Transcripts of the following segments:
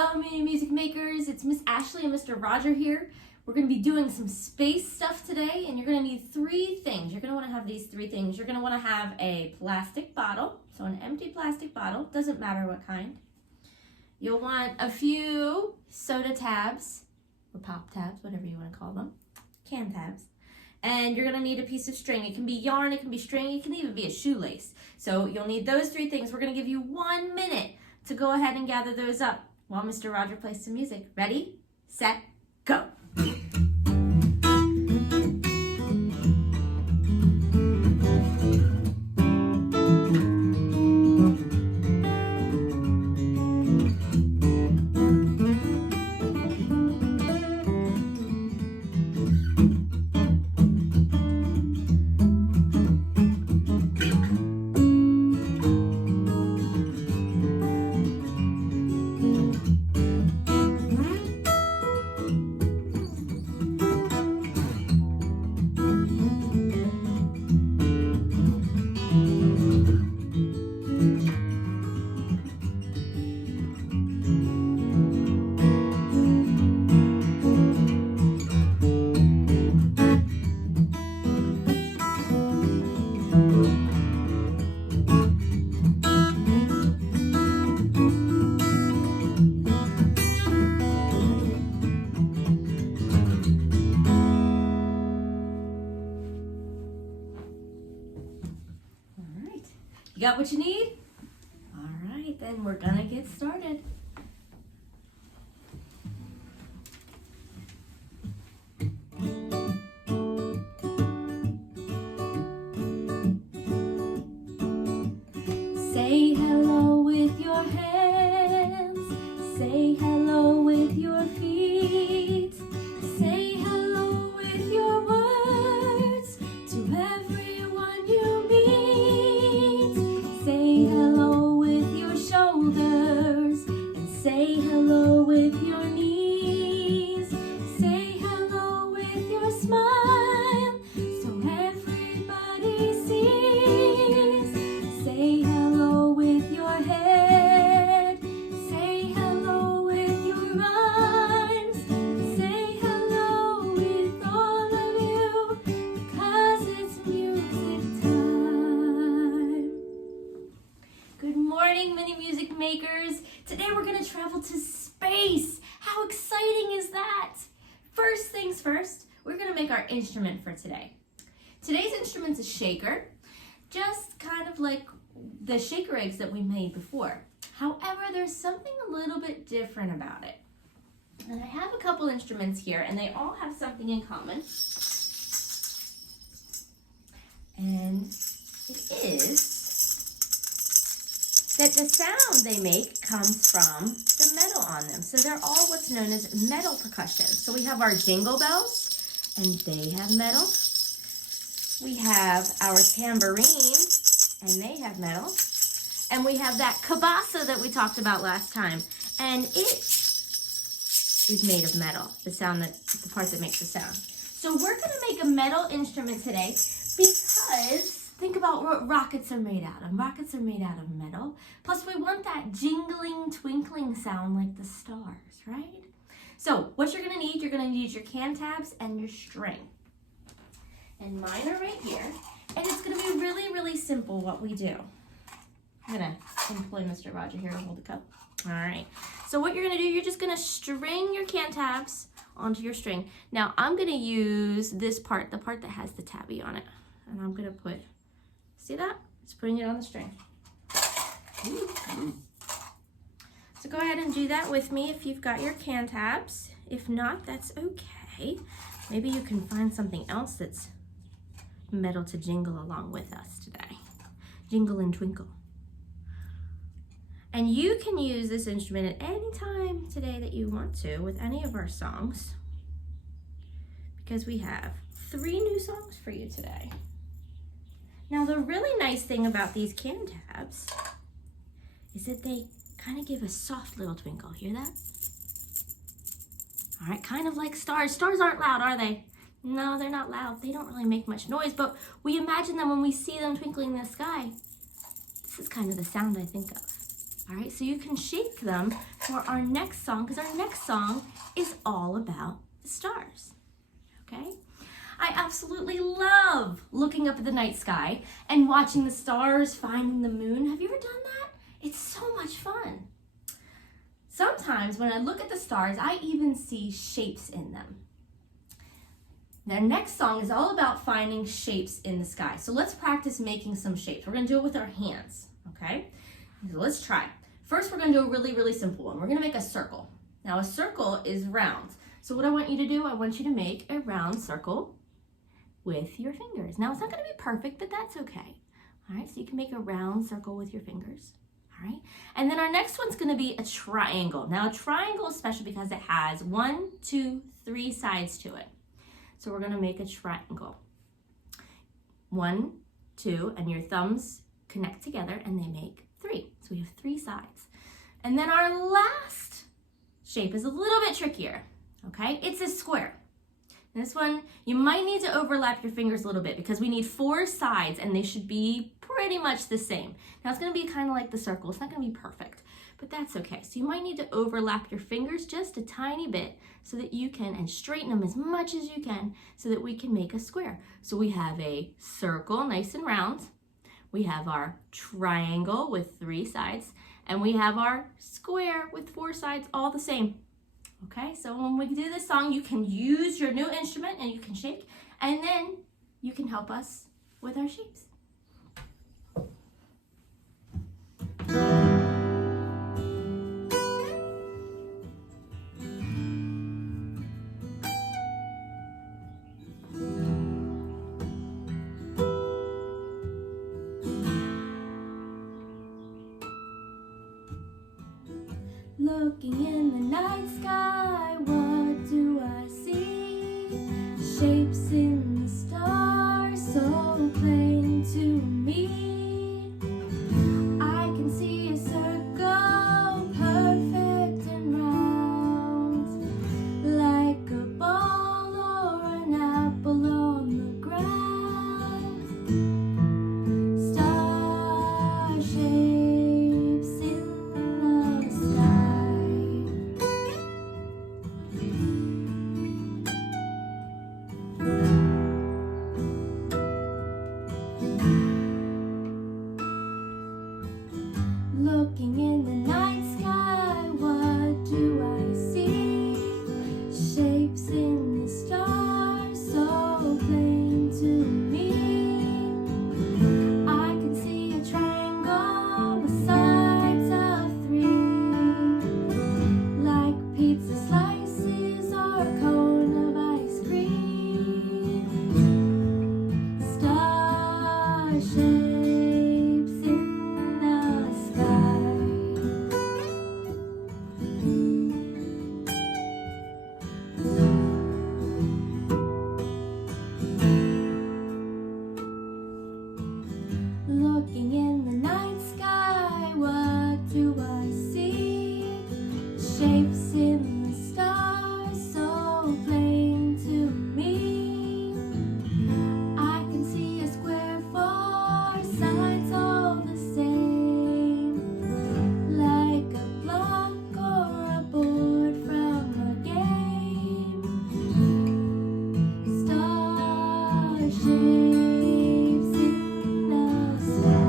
Hello, Mini-MusicMakers. It's Miss Ashley and Mr. Roger here. We're going to be doing some space stuff today, and you're going to need three things. You're going to want to have these three things. You're going to want to have a plastic bottle, so an empty plastic bottle, doesn't matter what kind. You'll want a few soda tabs, or pop tabs, whatever you want to call them, can tabs. And you're going to need a piece of string. It can be yarn, it can be string, it can even be a shoelace. So you'll need those three things. We're going to give you 1 minute to go ahead and gather those up while Mr. Roger plays some music. Ready, set, go. You got what you need? All right, then we're gonna get started. Say hello with your hands. Say hello with your feet. Say hello with your words to everyone you meet. Say hello with your shoulders and say hello with your knees. Say hello with your smile so everybody sees. Say hello with your head. Say hello with your arms. Say hello with all of you because it's music time. Good morning, Mini-MusicMakers. Today we're going to travel to space. How exciting is that? First things first, we're going to make our instrument for today. Today's instrument's a shaker, just kind of like the shaker eggs that we made before. However, there's something a little bit different about it. And I have a couple instruments here, and they all have something in common. And it is that the sound they make comes from the metal on them. So they're all what's known as metal percussion. So we have our jingle bells, and they have metal. We have our tambourine, and they have metal. And we have that cabasa that we talked about last time, and it is made of metal, the part that makes the sound. So we're gonna make a metal instrument today because think about what rockets are made out of. Rockets are made out of metal. Plus we want that jingling, twinkling sound like the stars, right? So what you're gonna need your can tabs and your string. And mine are right here. And it's gonna be really, really simple what we do. I'm gonna employ Mr. Roger here to hold the cup. All right, so what you're gonna do, you're just gonna string your can tabs onto your string. Now I'm gonna use this part, the part that has the tabby on it. And I'm gonna put, see that? Just putting it on the string. So go ahead and do that with me if you've got your can tabs. If not, that's okay. Maybe you can find something else that's metal to jingle along with us today. Jingle and twinkle. And you can use this instrument at any time today that you want to with any of our songs, because we have 3 new songs for you today. Now the really nice thing about these can tabs is that they kind of give a soft little twinkle. Hear that? All right, kind of like stars. Stars aren't loud, are they? No, they're not loud. They don't really make much noise, but we imagine them when we see them twinkling in the sky. This is kind of the sound I think of. All right, so you can shake them for our next song, because our next song is all about the stars, okay? I absolutely love looking up at the night sky and watching the stars, finding the moon. Have you ever done that? It's so much fun. Sometimes when I look at the stars, I even see shapes in them. Their next song is all about finding shapes in the sky. So let's practice making some shapes. We're gonna do it with our hands, okay? So let's try. First, we're gonna do a really, really simple one. We're gonna make a circle. Now a circle is round. So what I want you to do, I want you to make a round circle with your fingers. Now it's not gonna be perfect, but that's okay. All right, so you can make a round circle with your fingers. All right, and then our next one's gonna be a triangle. Now a triangle is special because it has 1, 2, 3 sides to it. So we're gonna make a triangle. 1, 2, and your thumbs connect together and they make 3. So we have 3 sides. And then our last shape is a little bit trickier, okay? It's a square. This one, you might need to overlap your fingers a little bit because we need 4 sides and they should be pretty much the same. Now it's gonna be kind of like the circle. It's not gonna be perfect, but that's okay. So you might need to overlap your fingers just a tiny bit so that you can, and straighten them as much as you can so that we can make a square. So we have a circle, nice and round. We have our triangle with 3 sides, and we have our square with 4 sides, all the same. Okay, so when we do this song, you can use your new instrument and you can shake, and then you can help us with our shapes. Looking in the night sky, what do I see? Shapes in the stars, so plain to me. I can see a circle, perfect and round, like a ball or an apple on the ground. Star shapes in the sky. Looking in the night sky, what do I see? Shapes in the stars, so plain to me. I can see a triangle with sides of 3, like pizza slices or a cone of ice cream. Star shapes in the sky. Looking in the night sky, what do I see? Shapes in the stars, so plain to me. I can see a square, 4 sides all the same, like a block or a board from a game. Star shapes in the sky.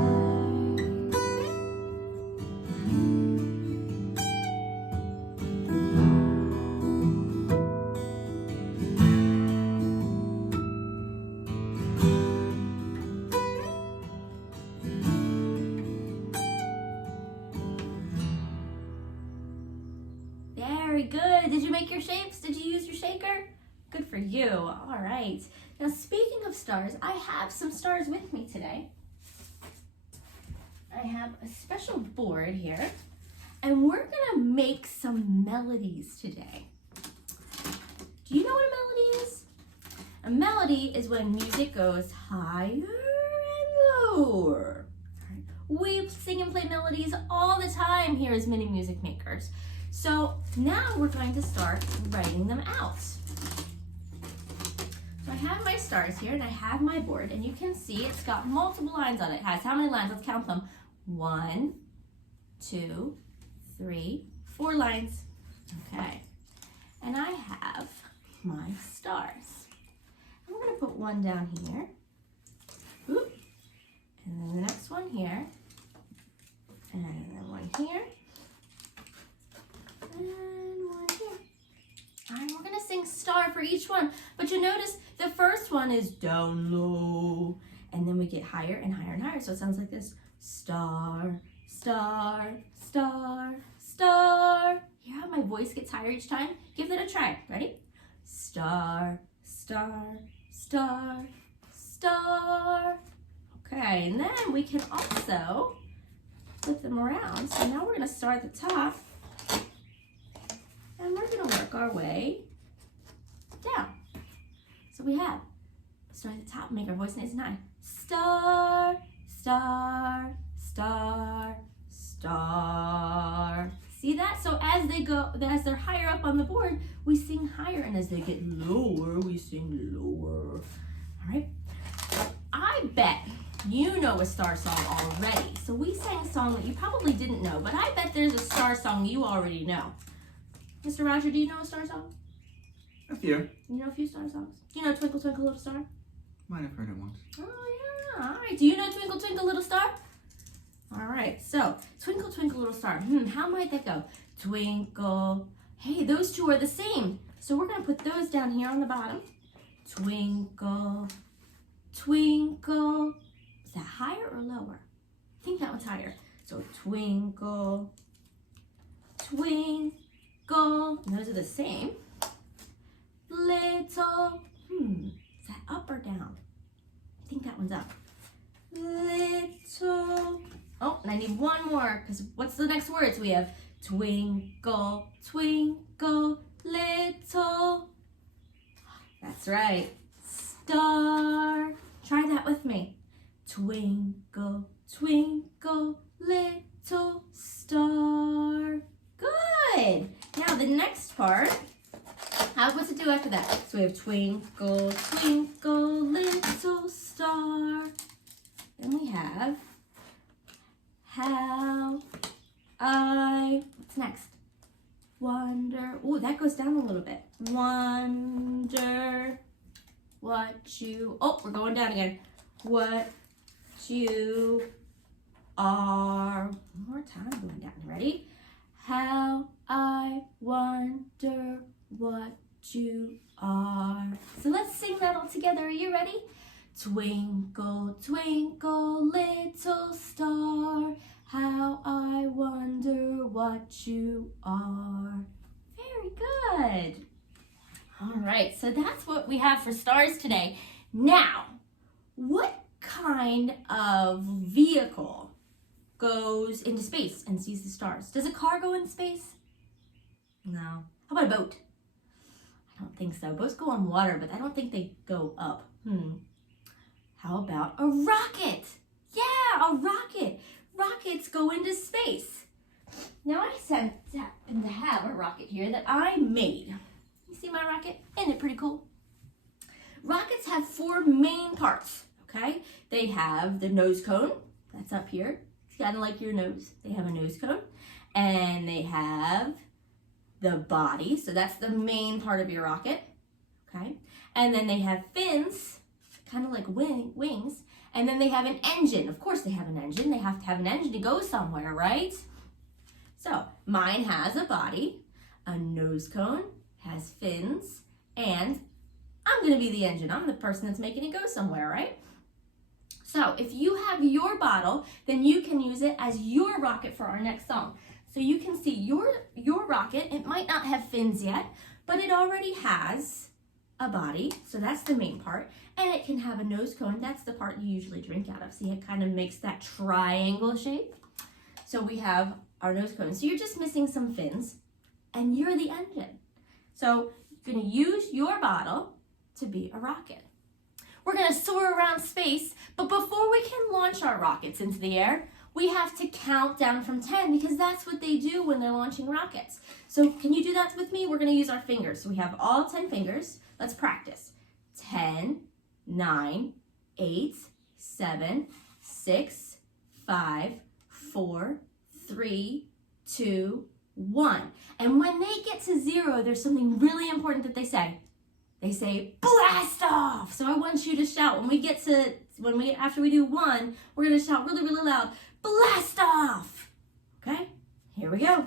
Very good. Did you make your shapes? Did you use your shaker? Good for you. All right. Now, speaking of stars, I have some stars with me today. I have a special board here, and we're gonna make some melodies today. Do you know what a melody is? A melody is when music goes higher and lower. We sing and play melodies all the time here as Mini-MusicMakers. So now we're going to start writing them out. So I have my stars here and I have my board, and you can see it's got multiple lines on it. It has how many lines? Let's count them. 1, 2, 3, 4 lines. Okay. And I have my stars. I'm going to put one down here. Oop. And then the next one here. And then one here. And one here. All right, we're going to sing star for each one. But you notice the first one is down low. And then we get higher and higher and higher. So it sounds like this. Star, star, star, star. Hear how my voice gets higher each time? Give that a try. Ready? Star, star, star, star. Okay, and then we can also flip them around. So now we're going to start at the top. And we're going to work our way down. So we have, start at the top, make our voice nice and high. Star, star, star, star. See that? So as they go, as they're higher up on the board, we sing higher, and as they get lower, we sing lower. All right? I bet you know a star song already. So we sang a song that you probably didn't know, but I bet there's a star song you already know. Mr. Roger, do you know a star song? A few. You know a few star songs? Do you know Twinkle Twinkle Little Star? Might have heard it once. Oh yeah, all right. Do you know Twinkle Twinkle Little Star? All right, so Twinkle Twinkle Little Star. How might that go? Twinkle. Hey, those two are the same. So we're gonna put those down here on the bottom. Twinkle, twinkle. Is that higher or lower? I think that one's higher. So twinkle, twinkle. And those are the same. Little. Is that up or down? I think that one's up. Little. Oh, and I need one more, because what's the next words? We have twinkle, twinkle, little. That's right. Star. Try that with me. Twinkle, twinkle, little star. Good. Now the next part. What's it do after that? So we have twinkle, twinkle, little star. Then we have how I, what's next? Wonder, oh, that goes down a little bit. Wonder what you, oh, we're going down again. What you are, one more time, going down, ready? How I wonder what you are. So let's sing that all together. Are you ready? Twinkle, twinkle, little star, how I wonder what you are. Very good. All right, so that's what we have for stars today. Now, what kind of vehicle goes into space and sees the stars? Does a car go into space? No. How about a boat? I don't think so. Boats go on water, but I don't think they go up. How about a rocket? Yeah, a rocket. Rockets go into space. Now I happen to have a rocket here that I made. You see my rocket? Isn't it pretty cool? Rockets have 4 main parts, okay? They have the nose cone. That's up here. It's kind of like your nose. They have a nose cone. And they have the body. So that's the main part of your rocket, okay? And then they have fins, kind of like wings, and then they have an engine. Of course they have an engine. They have to have an engine to go somewhere, right? So mine has a body, a nose cone, has fins, and I'm gonna be the engine. I'm the person that's making it go somewhere, right? So if you have your bottle, then you can use it as your rocket for our next song. So you can see your rocket, it might not have fins yet, but it already has a body, so that's the main part, and it can have a nose cone. That's the part you usually drink out of. See, it kind of makes that triangle shape. So we have our nose cone. So you're just missing some fins, and you're the engine. So you're gonna use your bottle to be a rocket. We're gonna soar around space, but before we can launch our rockets into the air, we have to count down from 10 because that's what they do when they're launching rockets. So can you do that with me? We're gonna use our fingers. So we have all 10 fingers. Let's practice. 10, 9, 8, 7, 6, 5, 4, 3, 2, 1. And when they get to 0, there's something really important that they say. They say, blast off. So I want you to shout after we do 1, we're going to shout really, really loud, blast off. Okay? Here we go.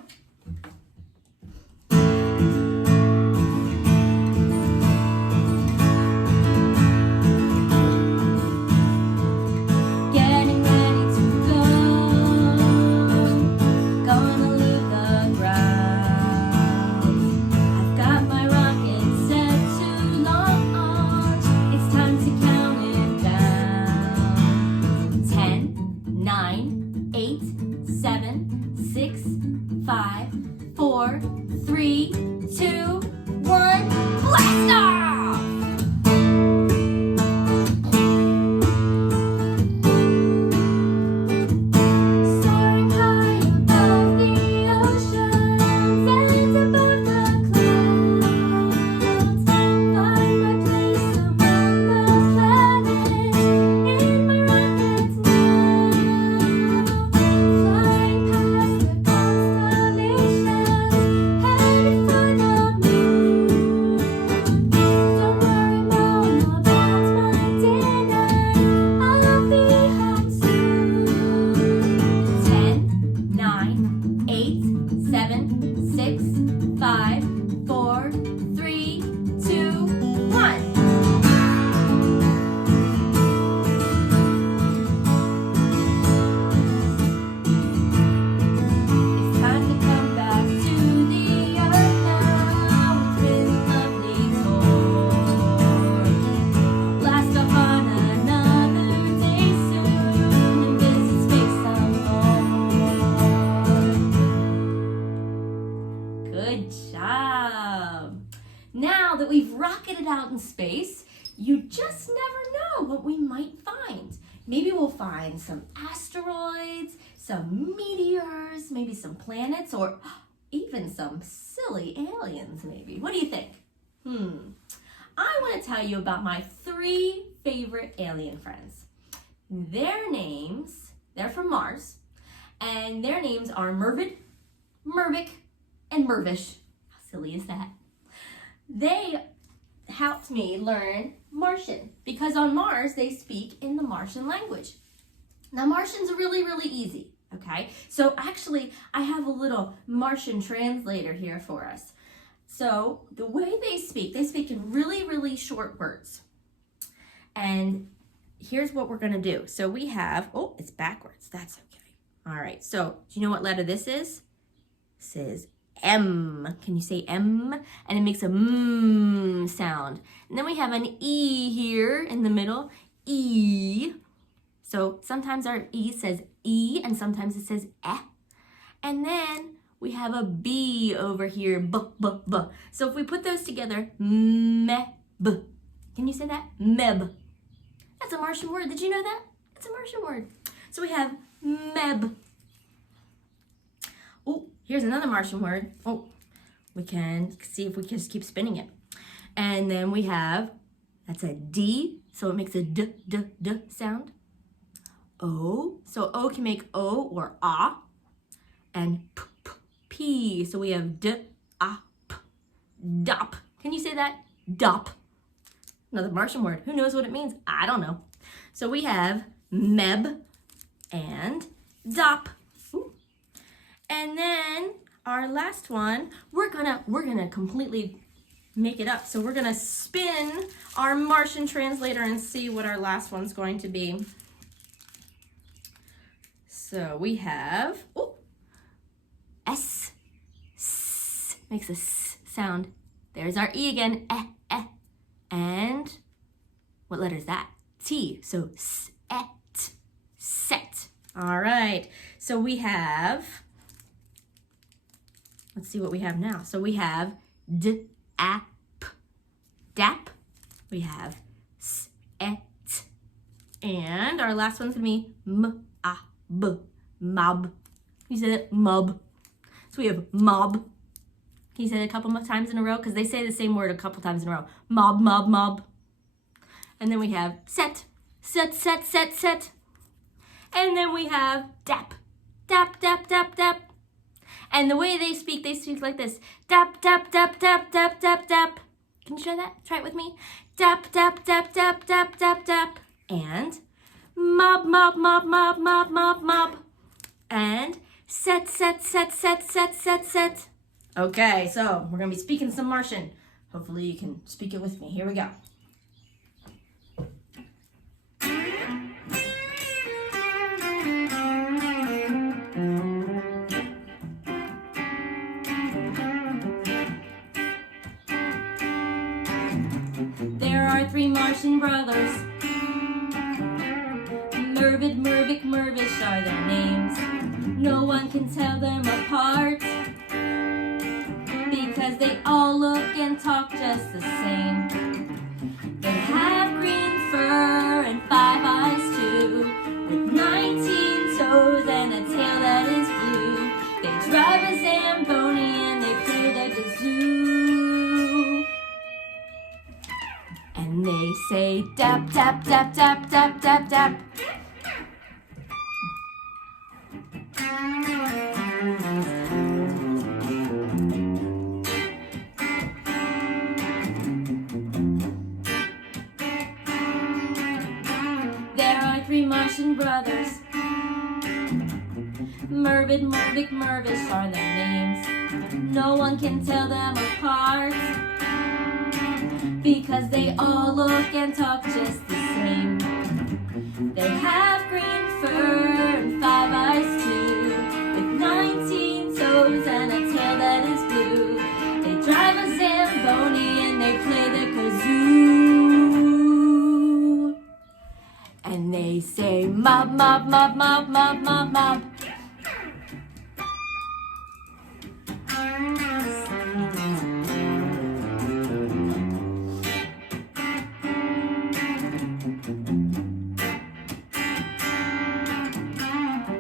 Now that we've rocketed out in space, you just never know what we might find. Maybe we'll find some asteroids, some meteors, maybe some planets, or even some silly aliens maybe. What do you think? I want to tell you about my 3 favorite alien friends. Their names, they're from Mars, and their names are Mervid, Mervic, and Mervish. How silly is that? They helped me learn Martian because on Mars they speak in the Martian language. Now Martian's really, really easy, okay? So actually I have a little Martian translator here for us. So the way they speak in really, really short words. And here's what we're gonna do. So we have, oh, it's backwards, that's okay. All right, so do you know what letter this is? This is M. Can you say M? And it makes a M sound. And then we have an E here in the middle, E. So sometimes our E says E and sometimes it says eh. And then we have a B over here, B, B, B. So if we put those together, meb. Can you say that? Meb. That's a Martian word. Did you know that? It's a Martian word. So we have meb. Oh, here's another Martian word. Oh, we can see if we can just keep spinning it. And then we have, that's a D, so it makes a D, D, D sound. O, so O can make O or A. And P, P, P, so we have D, A, P, Dop. Can you say that? Dop. Another Martian word. Who knows what it means? I don't know. So we have Meb and Dop. And then our last one, we're gonna completely make it up. So we're gonna spin our Martian translator and see what our last one's going to be. So we have, oh, S, S, makes a S sound. There's our E again, eh, eh. And what letter is that? T, so set, set. All right, so we have, let's see what we have now. So we have D, A, P, dap. We have S, E, T. And our last one's gonna be M, A, B, mob. You said it, mob. So we have mob. Can you say it a couple of times in a row? Because they say the same word a couple times in a row. Mob, mob, mob. And then we have set, set, set, set, set. And then we have dap, dap, dap, dap, dap. And the way they speak like this. Dap, dap, dap, dap, dap, dap, dap. Can you try that? Try it with me. Dap, dap, dap, dap, dap, dap, dap. And mob, mob, mob, mob, mob, mob, mob. And set, set, set, set, set, set, set. Okay, so we're going to be speaking some Martian. Hopefully you can speak it with me. Here we go. There are 3 Martian brothers. Mervid, Mervic, Mervish are their names. No one can tell them apart because they all look and talk just the same. They have green fur and 5 eyes too, with 19 toes and a tail that is blue. They drive a Zamboni and they play the kazoo. And they say dap, dap, dap, dap, dap, dap, dap. There are 3 Martian brothers. Mervid, Mervic, Mervish are their names. No one can tell them apart because they all look and talk just the same. They have green fur and 5 eyes too, with 19 toes and a tail that is blue. They drive a Zamboni and they play the kazoo. And they say mob, mob, mob, mob, mob, mob, mob.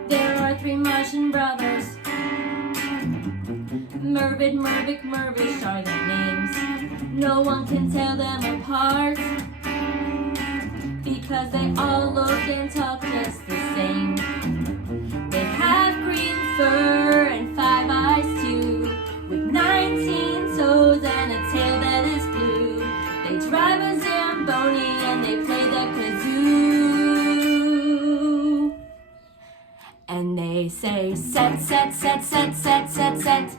There are 3 Martian brothers. Mervid, Mervic, Mervish are their names. No one can tell them apart because they all look and talk just the same. They have green fur and 5 eyes too, with 19 toes and a tail that is blue. They drive a Zamboni and they play the kazoo. And they say set, set, set, set, set, set, set.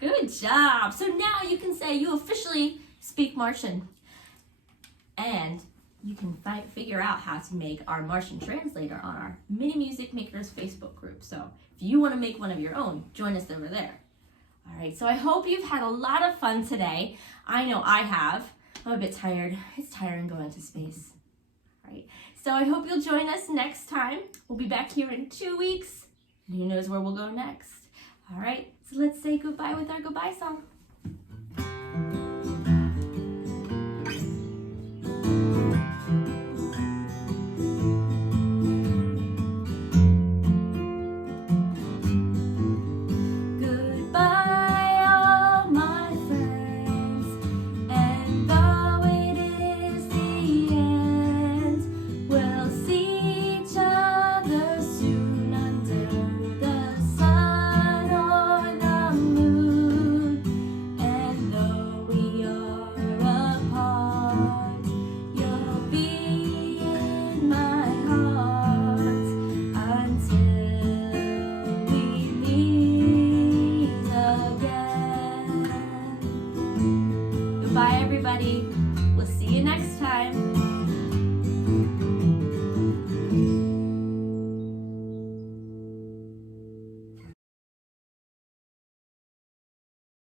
Good job. So now you can say you officially speak Martian. And you can figure out how to make our Martian translator on our Mini-MusicMakers Facebook group. So if you want to make one of your own, join us over there. All right, so I hope you've had a lot of fun today. I know I have. I'm a bit tired. It's tiring going to space. All right, so I hope you'll join us next time. We'll be back here in 2 weeks. And who knows where we'll go next. All right, so let's say goodbye with our goodbye song. Bye, everybody. We'll see you next time.